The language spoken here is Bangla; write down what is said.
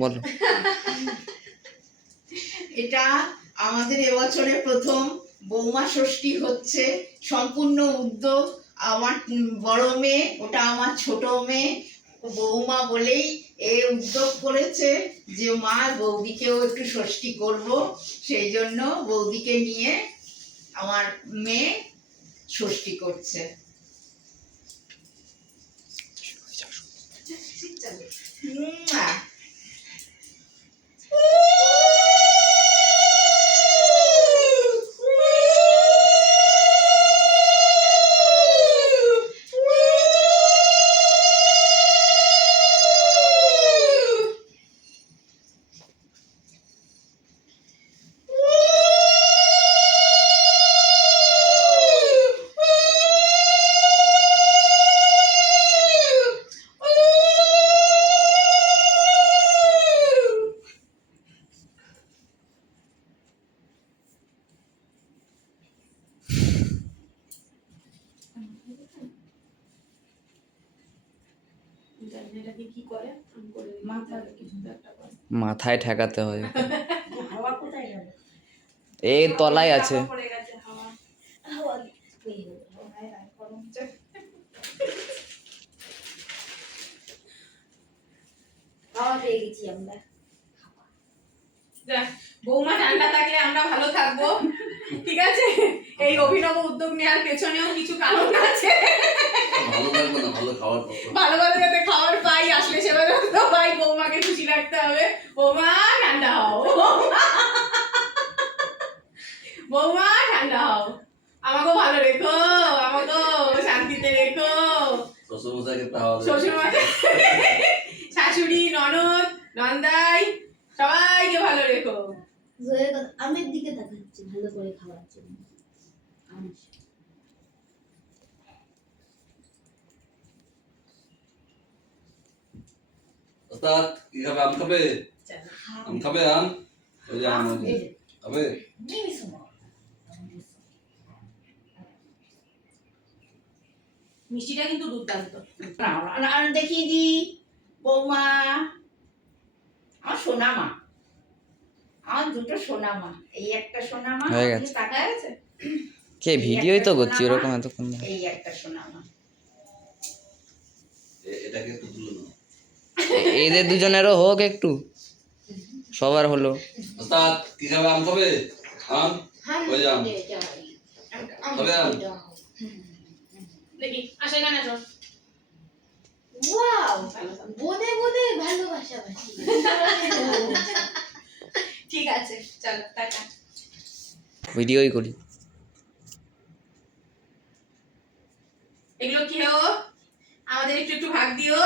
বলো। এটা আমাদের এবছরে প্রথম বৌমা ষষ্ঠী হচ্ছে, সম্পূর্ণ উদ্যোগ আমার বড় মেয়ে, ওটা আমার ছোট মেয়ে। বৌমা বলেই এই উদ্যোগ করেছে যে মা বৌদিকেও একটু ষষ্ঠী করব, সেই জন্য বৌদিকে নিয়ে আমার মেয়ে ষষ্ঠী করছে। মাথায় ঠেকাতে হয়। এই তলায় আছে। বৌমা ঠান্ডা থাকলে আমরা ভালো থাকবো, ঠিক আছে? এই অভিনব উদ্যোগ নেওয়ার পেছনেও কিছু কারণ আছে। ভালো ভালো যাতে খাবার পাই, আসলে সেবা যত্ন পাই, বৌমাকে খুশি রাখতে হবে। বৌমা ঠান্ডা হও, বৌমা ঠান্ডা হও, আমাকেও ভালো রেখো, আমাকেও শান্তিতে রেখো। শ্বশুরমশাই, শাশুড়ি, ননদ, নন্দাই, সবাইকে ভালো রেখো। আমের দিকে তাকাচ্ছি ভালো করে খাওয়ার জন্য। ওস্তাদ কি খাবে? আম খাবে? আম খাবে? আম ওই যে আম খাবে? মিষ্টিটা কিন্তু দুর্দান্ত। দেখিয়ে দি বৌমা, আমার সোনা মা, আমার দুটো সোনা মা, এই একটা সোনা মা হয়ে গেছে। কাটা আছে, কে ভিডিওই তো করছি ওরকম এতক্ষণ। এই একটা সোনা মা। এটাকে একটু তুলে নাও। এদের দুজনেরও হোক একটু, সবার হলো। ওস্তাদ কি খাবে? আম খাবে? আম ওই যে আম খাবে? আম দেখি আসে না না সব। ওয়াও, বোধে বোধে ভালোবাসা বাসি। ঠিক আছে, চলো টাটা। ভিডিওই করি। এগুলো খেও, আমাদের একটু একটু ভাগ দিও।